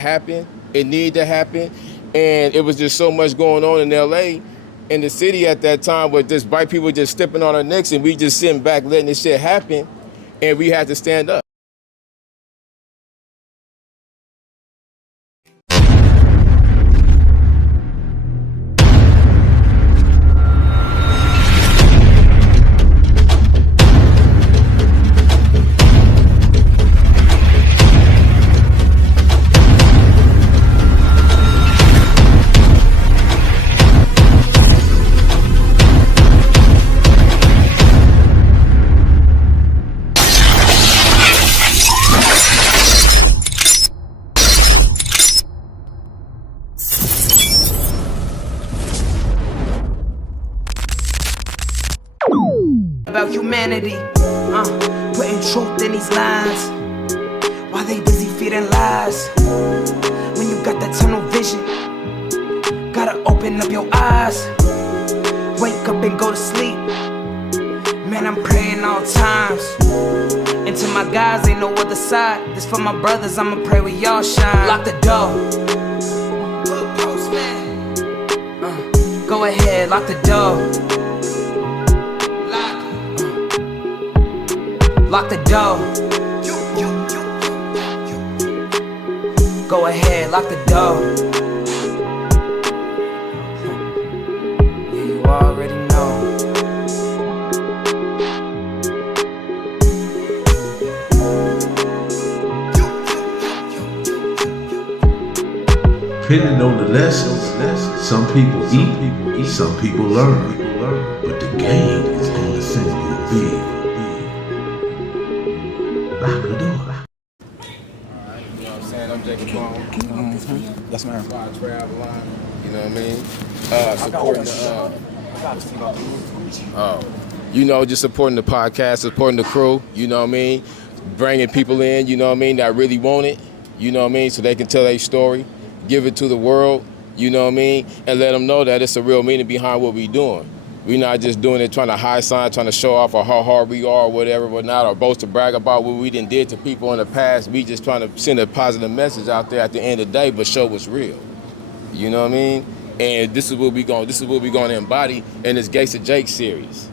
happen. It needed to happen. And it was just so much going on in LA, in the city at that time, with just white people just stepping on our necks and we just sitting back letting this shit happen. And we had to stand up. About humanity, putting truth in these lines, while they busy feeding lies. When you got that tunnel vision, gotta open up your eyes. Wake up and go to sleep. Man, I'm praying all times. And to my guys, ain't no other side. This for my brothers, I'ma pray with y'all shine. Lock the door. Postman. Go ahead, lock the door. Lock the door. Go ahead, lock the door. Yeah, you already know. Depending on the lessons, some people eat, some people learn. But the game is gonna send you a big. Lock the door. Alright, you know what I'm saying? I'm Jake Capone. Yes, ma'am. Avalon, you know what I mean? Supporting just supporting the podcast, supporting the crew, you know what I mean? Bringing people in, you know what I mean, that really want it, you know what I mean, so they can tell their story, give it to the world, you know what I mean, and let them know that it's a real meaning behind what we doing. We're not just doing it trying to high sign, trying to show off how hard we are or whatever, whatnot, or boast to brag about what we done did to people in the past. We just trying to send a positive message out there at the end of the day, but show what's real. You know what I mean? And this is what we going to embody in this Gangsta Jake series.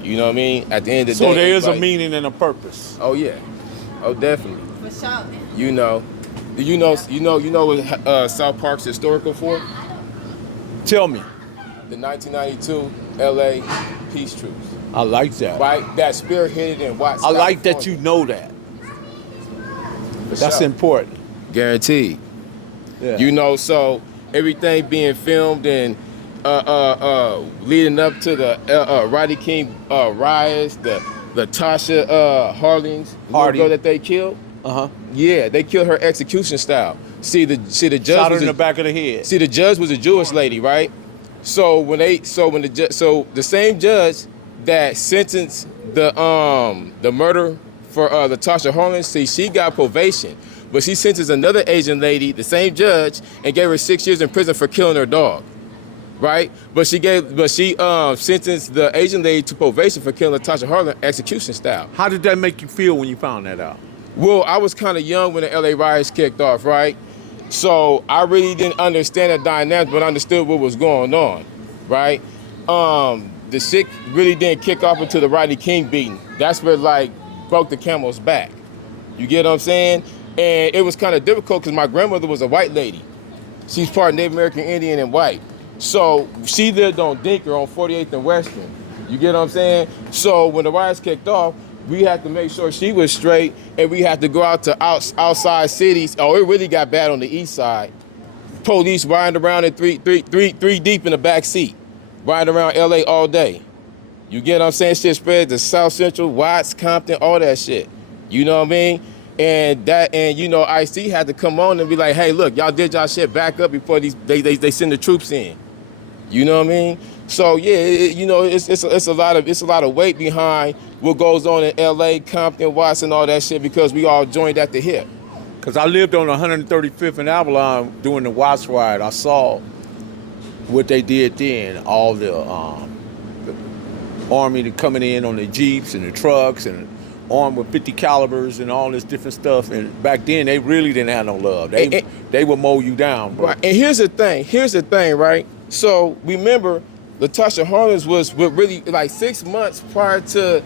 You know what I mean? At the end of the day. So there is a meaning and a purpose. Oh yeah. Oh definitely. For sure. You know what South Park's historical for? Tell me. The 1992 LA peace truce. I like that. Right? That spearheaded in Watts. I like that you know that. That's important. Guaranteed. Yeah. You know, so everything being filmed and leading up to the Rodney King riots, the Tasha Harding that they killed. Yeah, they killed her execution style. See the judge Shot her was in the back of the head. See, the judge was a Jewish lady, right? So the same judge that sentenced the murder for the Tasha Harding, see, she got probation, but she sentenced another Asian lady, the same judge, and gave her 6 years in prison for killing her dog, right? But she sentenced the Asian lady to probation for killing Tasha Harding execution style. How did that make you feel when you found that out? Well, I was kind of young when the LA riots kicked off, right? So I really didn't understand the dynamics, but understood what was going on, right? The shit really didn't kick off until the Rodney King beating. That's what broke the camel's back. You get what I'm saying? And it was kind of difficult because my grandmother was a white lady. She's part Native American Indian and white. So she lived on Dinker on 48th and Western. You get what I'm saying? So when the riots kicked off, we had to make sure she was straight, and we had to go out to outside cities. Oh, it really got bad on the east side. Police riding around in three deep in the back seat, riding around LA all day. You get what I'm saying? Shit spread to South Central, Watts, Compton, all that shit. You know what I mean? And IC had to come on and be like, hey, look, y'all did y'all shit back up before they send the troops in. You know what I mean? So yeah, it's a lot of weight behind what goes on in LA, Compton, Watts, and all that shit because we all joined at the hip. Because I lived on 135th and Avalon during the Watts riot. I saw what they did then. All the army coming in on the Jeeps and the trucks and armed with 50 calibers and all this different stuff. And back then, they really didn't have no love. They would mow you down, bro. Right. And here's the thing, right? So remember, Latasha Harlins was really like 6 months prior to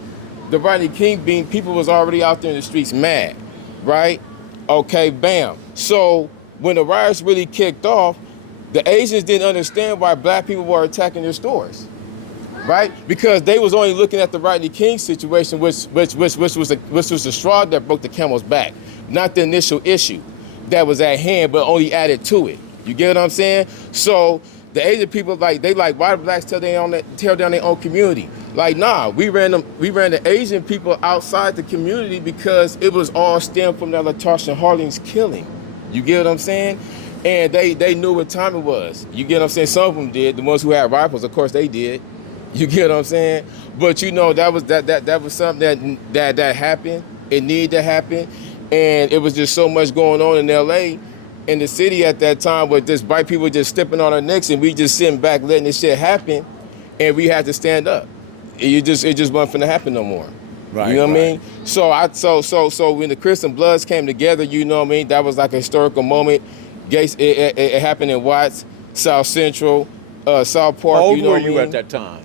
the Rodney King being, people was already out there in the streets mad, right? Okay, bam. So when the riots really kicked off, the Asians didn't understand why black people were attacking their stores, right? Because they was only looking at the Rodney King situation, which was the straw that broke the camel's back, not the initial issue that was at hand, but only added to it. You get what I'm saying? So the Asian people, why do blacks tear down their own community? Like, nah, we ran the Asian people outside the community because it was all stemmed from that Latasha Harlins killing. You get what I'm saying? And they knew what time it was. You get what I'm saying? Some of them did. The ones who had rifles, of course, they did. You get what I'm saying? But you know, that was something that happened. It needed to happen, and it was just so much going on in L.A. in the city at that time, with just white people just stepping on our necks, and we just sitting back letting this shit happen, and we had to stand up. It just wasn't finna happen no more. Right, you know what right. I mean? So when the Crips and Bloods came together, you know what I mean? That was like a historical moment. It happened in Watts, South Central, South Park. How old you know were what I you mean? at that time?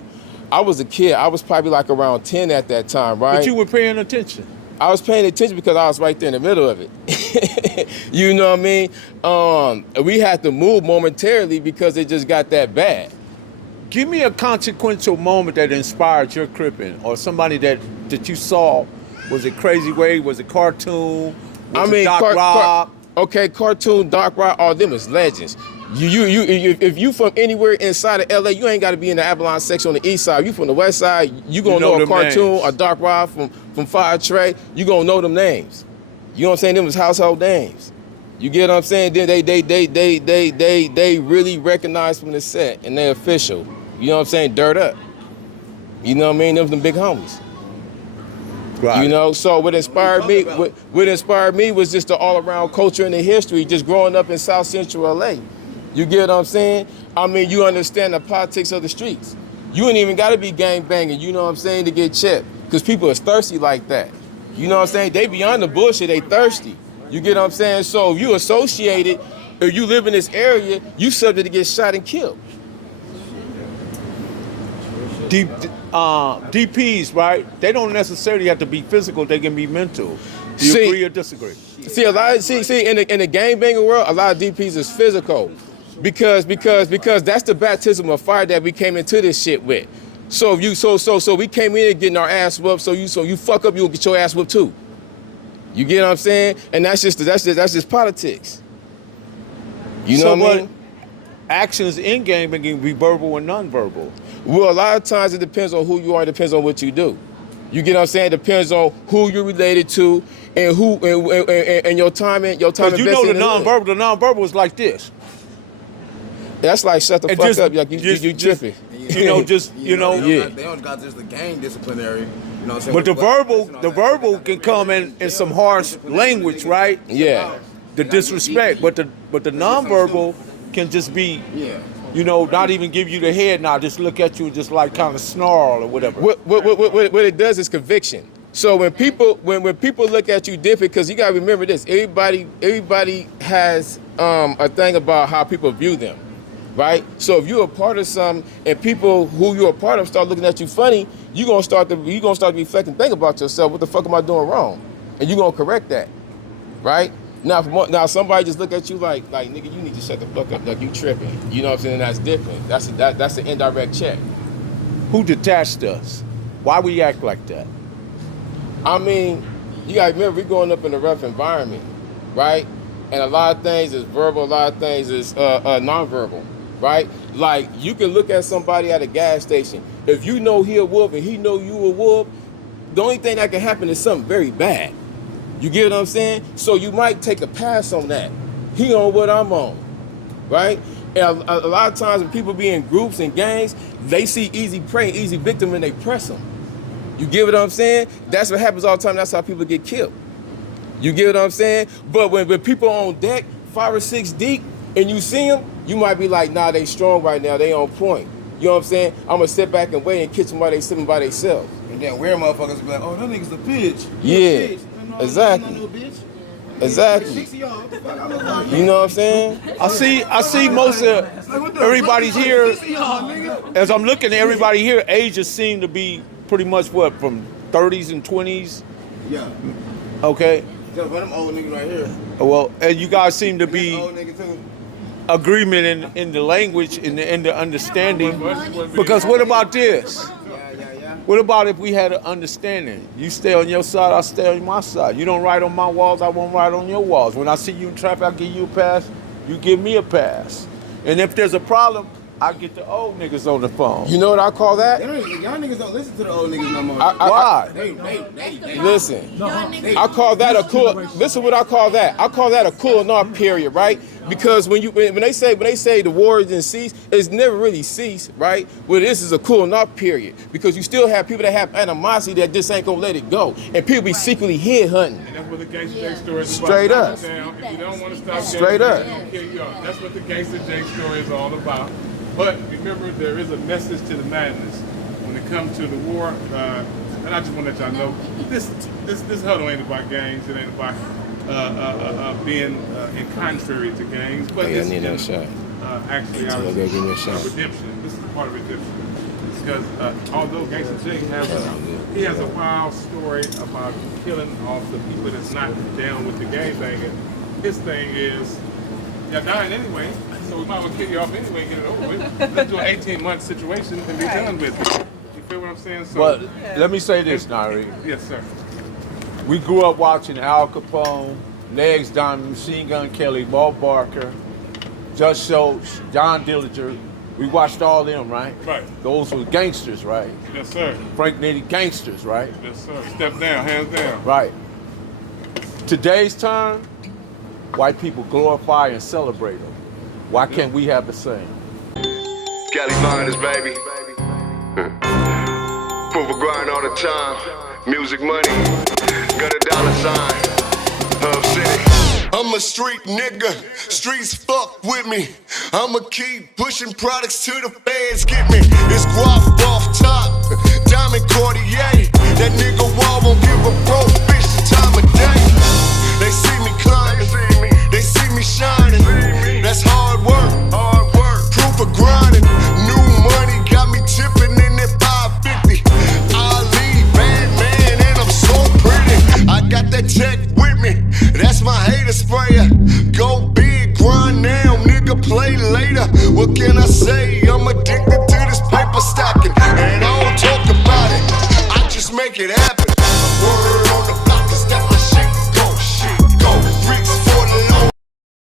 I was a kid. I was probably like around 10 at that time, right? But you were paying attention. I was paying attention because I was right there in the middle of it. You know what I mean? We had to move momentarily because it just got that bad. Give me a consequential moment that inspired your cripping, or somebody that you saw. Was it Crazy Wade? Was it Cartoon? Was it Doc Rob? Okay, Cartoon, Doc Rob, all them is legends. If you from anywhere inside of LA, you ain't got to be in the Avalon section on the east side. If you from the west side, you gonna know a Cartoon or Doc Rob from Fire Trey. You gonna know them names. You know what I'm saying? Them is household names. You get what I'm saying? Then they really recognize from the set and they official. You know what I'm saying? Dirt Up. You know what I mean? Them big homies. Right. You know, so what inspired me was just the all-around culture and the history, just growing up in South Central LA. You get what I'm saying? I mean, you understand the politics of the streets. You ain't even gotta be gang banging, you know what I'm saying, to get chipped. Because people is thirsty like that. You know what I'm saying? They beyond the bullshit, they thirsty. You get what I'm saying? So if you associated, or you live in this area, you subject to get shot and killed. DPs, right? They don't necessarily have to be physical. They can be mental. Do you agree or disagree? See, in the gangbanging world, a lot of DPs is physical, because that's the baptism of fire that we came into this shit with. So if you so we came in getting our ass whooped. So you fuck up, you'll get your ass whooped too. You get what I'm saying? And that's just politics. You know what I mean? Actions in gangbanging can be verbal and nonverbal. Well, a lot of times it depends on who you are. It depends on what you do. You get what I'm saying? It depends on who you're related to and who and your time and Because you know the nonverbal is like this. That's like shut the fuck up, like you tripping. You know, They don't got just the gang disciplinary. You know what I'm saying? But the verbal can come in some harsh language, right? Yeah. The disrespect, but the nonverbal can just be, not even give you the head nod, just look at you and just like kind of snarl or whatever. What it does is conviction. So when people look at you different, because you gotta remember this, everybody has a thing about how people view them, right? So if you're a part of something and people who you're a part of start looking at you funny, you're gonna start to reflect and think about yourself. What the fuck am I doing wrong? And you're gonna correct that, right? Now somebody just look at you like nigga, you need to shut the fuck up, like you tripping. You know what I'm saying? That's different. That's an indirect check. Who detached us? Why we act like that? I mean, you gotta remember, we're growing up in a rough environment, right? And a lot of things is verbal, a lot of things is nonverbal, right? Like, you can look at somebody at a gas station. If you know he a wolf and he know you a wolf, the only thing that can happen is something very bad. You get what I'm saying? So you might take a pass on that. He on what I'm on, right? And a lot of times when people be in groups and gangs, they see easy prey, easy victim, and they press them. You get what I'm saying? That's what happens all the time. That's how people get killed. You get what I'm saying? But when people on deck, 5 or 6 deep, and you see them, you might be like, nah, they strong right now. They on point. You know what I'm saying? I'm going to sit back and wait and catch somebody sitting by themselves. And then weird motherfuckers be like, oh, that nigga's a bitch. Yeah, exactly. No bitch. Exactly. 60 y'all. What the fuck? I look like You know what I'm saying? I see most of everybody here. 60 y'all, nigga. As I'm looking at everybody here, ages seem to be pretty much what, from 30s and 20s. Yeah. Okay. Just for them old niggas right here. Well, and you guys seem to This be old nigga too. agreement in the language and the understanding. Because what about this? Yeah. What about if we had an understanding? You stay on your side, I stay on my side. You don't write on my walls, I won't write on your walls. When I see you in traffic, I give you a pass, you give me a pass. And if there's a problem, I get the old niggas on the phone. You know what I call that? Y'all niggas don't listen to the old niggas no more. Why? They Listen, I call that a cool. Listen, what I call that? I call that a cooling off period, right? Because when they say the war didn't cease, it's never really ceased, right? Well, this is a cooling off period because you still have people that have animosity that just ain't gonna let it go, and people be secretly head hunting. And that's what the Gangsta Jake story is about. Straight up. Down. If you don't want to stop Straight Gangsta, up. they're gonna kill you off. That's what the Gangsta Jake story is all about. But remember, there is a message to the madness when it comes to the war. And I just want to let y'all know, this huddle ain't about gangs. It ain't about being in contrary to gangs. But Hey, I this need is that shot. actually So our go give me a shot. redemption. This is part of redemption. Because although Gangsta Jake has a wild story about killing off the people that's not down with the gang thing, and his thing is, you're dying anyway, so we might as well kill you off anyway and get it over with. Let's do an 18-month situation and be done with it. You feel what I'm saying? So, But let me say this, Nari. yes, sir. We grew up watching Al Capone, Legs Diamond, Machine Gun Kelly, Bob Barker, Judge Schultz, John Dillinger. We watched all them, right? Right. Those were gangsters, right? Yes, sir. Frank Nitty gangsters, right? Yes, sir. Step down, hands down. Right. Today's time, white people glorify and celebrate them. Why can't we have the same? Cali Finest, baby. Proof of grind all the time. Music money. Got a dollar sign. Hub City. I'm a street nigga. Streets fuck with me. I'ma keep pushing products to the fans get me. It's guap off top. Diamond Cartier. That nigga Wall won't give a broke.